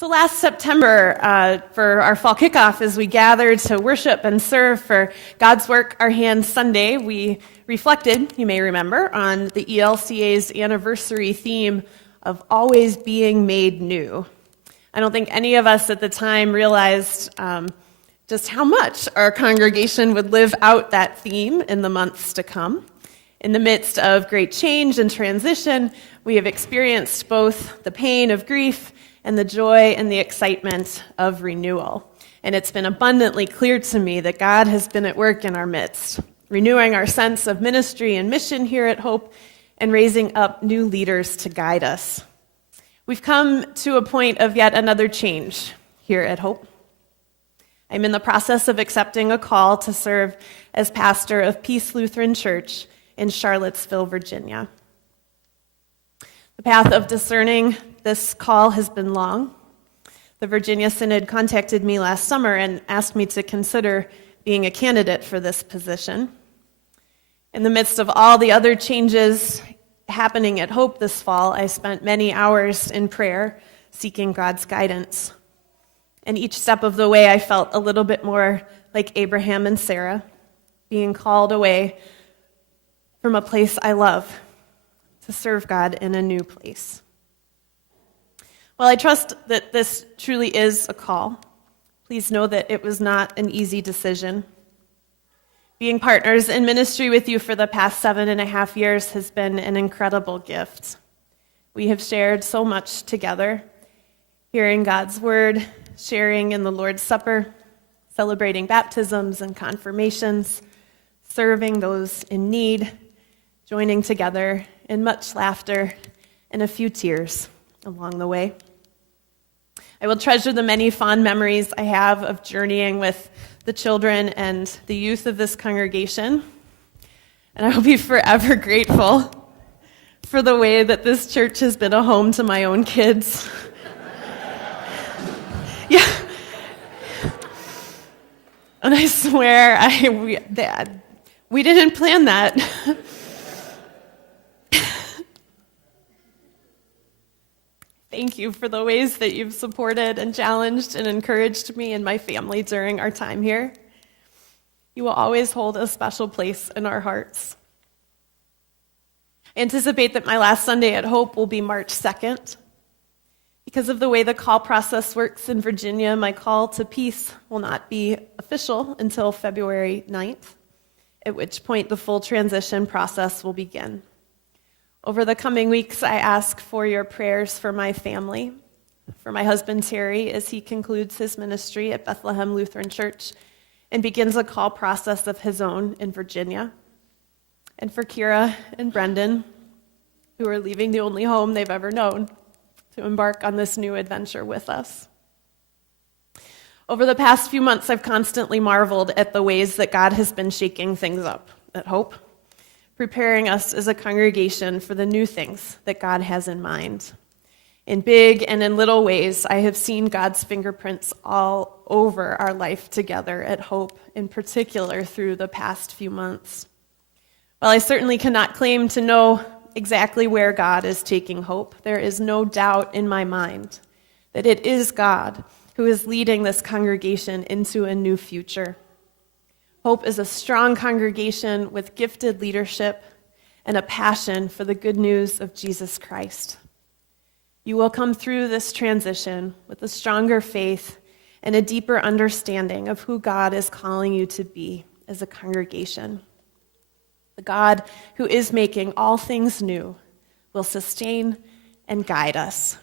So last September, for our fall kickoff, as we gathered to worship and serve for God's Work Our Hands Sunday, we reflected, you may remember, on the ELCA's anniversary theme of always being made new. I don't think any of us at the time realized just how much our congregation would live out that theme in the months to come. In the midst of great change and transition, we have experienced both the pain of grief and the joy and the excitement of renewal. And it's been abundantly clear to me that God has been at work in our midst, renewing our sense of ministry and mission here at Hope and raising up new leaders to guide us. We've come to a point of yet another change here at Hope. I'm in the process of accepting a call to serve as pastor of Peace Lutheran Church in Charlottesville, Virginia. The path of discerning this call has been long. The Virginia Synod contacted me last summer and asked me to consider being a candidate for this position. In the midst of all the other changes happening at Hope this fall, I spent many hours in prayer seeking God's guidance. And each step of the way, I felt a little bit more like Abraham and Sarah, being called away from a place I love to serve God in a new place. While I trust that this truly is a call, please know that it was not an easy decision. Being partners in ministry with you for the past 7.5 years has been an incredible gift. We have shared so much together, hearing God's word, sharing in the Lord's Supper, celebrating baptisms and confirmations, serving those in need, joining together in much laughter and a few tears along the way. I will treasure the many fond memories I have of journeying with the children and the youth of this congregation, and I will be forever grateful for the way that this church has been a home to my own kids. Yeah. And I swear, we didn't plan that. Thank you for the ways that you've supported and challenged and encouraged me and my family during our time here. You will always hold a special place in our hearts. I anticipate that my last Sunday at Hope will be March 2nd. Because of the way the call process works in Virginia, my call to Peace will not be official until February 9th, at which point the full transition process will begin. Over the coming weeks, I ask for your prayers for my family, for my husband Terry as he concludes his ministry at Bethlehem Lutheran Church and begins a call process of his own in Virginia, and for Kira and Brendan, who are leaving the only home they've ever known to embark on this new adventure with us. Over the past few months, I've constantly marveled at the ways that God has been shaking things up at Hope, preparing us as a congregation for the new things that God has in mind. In big and in little ways, I have seen God's fingerprints all over our life together at Hope, in particular through the past few months. While I certainly cannot claim to know exactly where God is taking Hope, there is no doubt in my mind that it is God who is leading this congregation into a new future. Hope is a strong congregation with gifted leadership and a passion for the good news of Jesus Christ. You will come through this transition with a stronger faith and a deeper understanding of who God is calling you to be as a congregation. The God who is making all things new will sustain and guide us.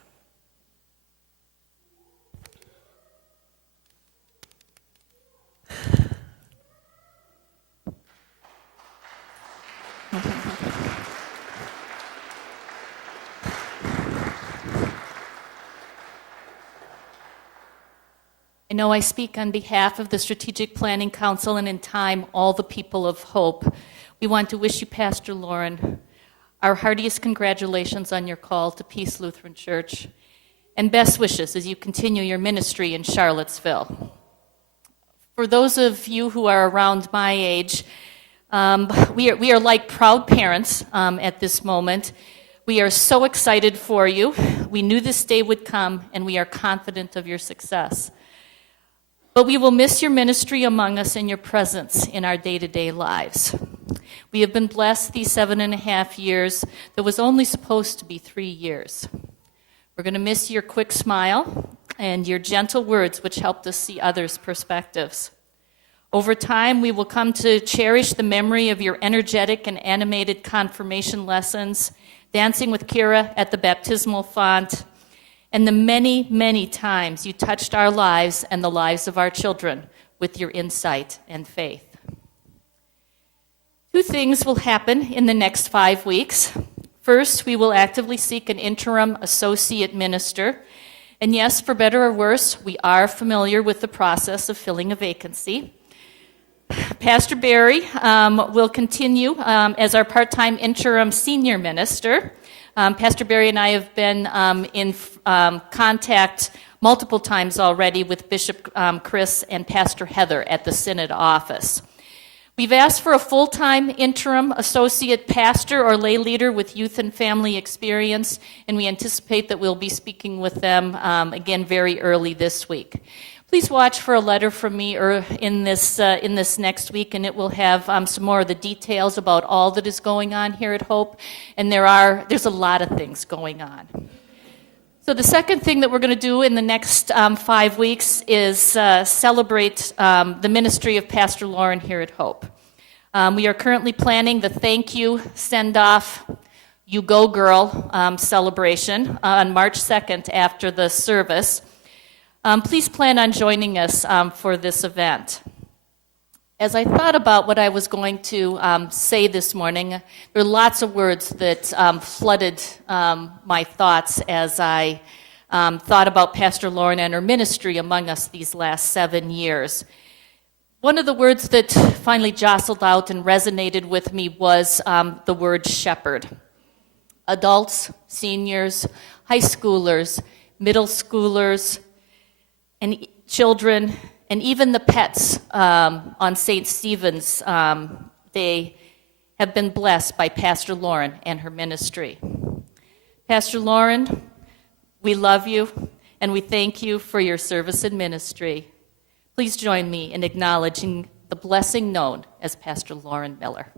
I know I speak on behalf of the Strategic Planning Council and in time all the people of Hope. We want to wish you, Pastor Lauren, our heartiest congratulations on your call to Peace Lutheran Church and best wishes as you continue your ministry in Charlottesville. For those of you who are around my age, we are like proud parents at this moment. We are so excited for you. We knew this day would come, and we are confident of your success. But we will miss your ministry among us and your presence in our day-to-day lives. We have been blessed these 7.5 years that was only supposed to be 3 years. We're going to miss your quick smile and your gentle words, which helped us see others' perspectives. Over time, we will come to cherish the memory of your energetic and animated confirmation lessons, dancing with Kira at the baptismal font, and the many, many times you touched our lives and the lives of our children with your insight and faith. 2 things will happen in the next 5 weeks. First, we will actively seek an interim associate minister. And yes, for better or worse, we are familiar with the process of filling a vacancy. Pastor Barry will continue as our part-time interim senior minister. Pastor Barry and I have been in contact multiple times already with Bishop Chris and Pastor Heather at the Synod office. We've asked for a full-time interim associate pastor or lay leader with youth and family experience, and we anticipate that we'll be speaking with them again very early this week. Please watch for a letter from me in this next week, and it will have some more of the details about all that is going on here at Hope, and there's a lot of things going on. So the second thing that we're going to do in the next 5 weeks is celebrate the ministry of Pastor Lauren here at Hope. We are currently planning the thank you, send-off, you go girl celebration on March 2nd after the service. Please plan on joining us for this event. As I thought about what I was going to say this morning, there are lots of words that flooded my thoughts as I thought about Pastor Lauren and her ministry among us these last 7 years. One of the words that finally jostled out and resonated with me was the word shepherd. Adults, seniors, high schoolers, middle schoolers, and children, and even the pets on St. Stephen's Day have been blessed by Pastor Lauren and her ministry. Pastor Lauren, we love you, and we thank you for your service and ministry. Please join me in acknowledging the blessing known as Pastor Lauren Miller.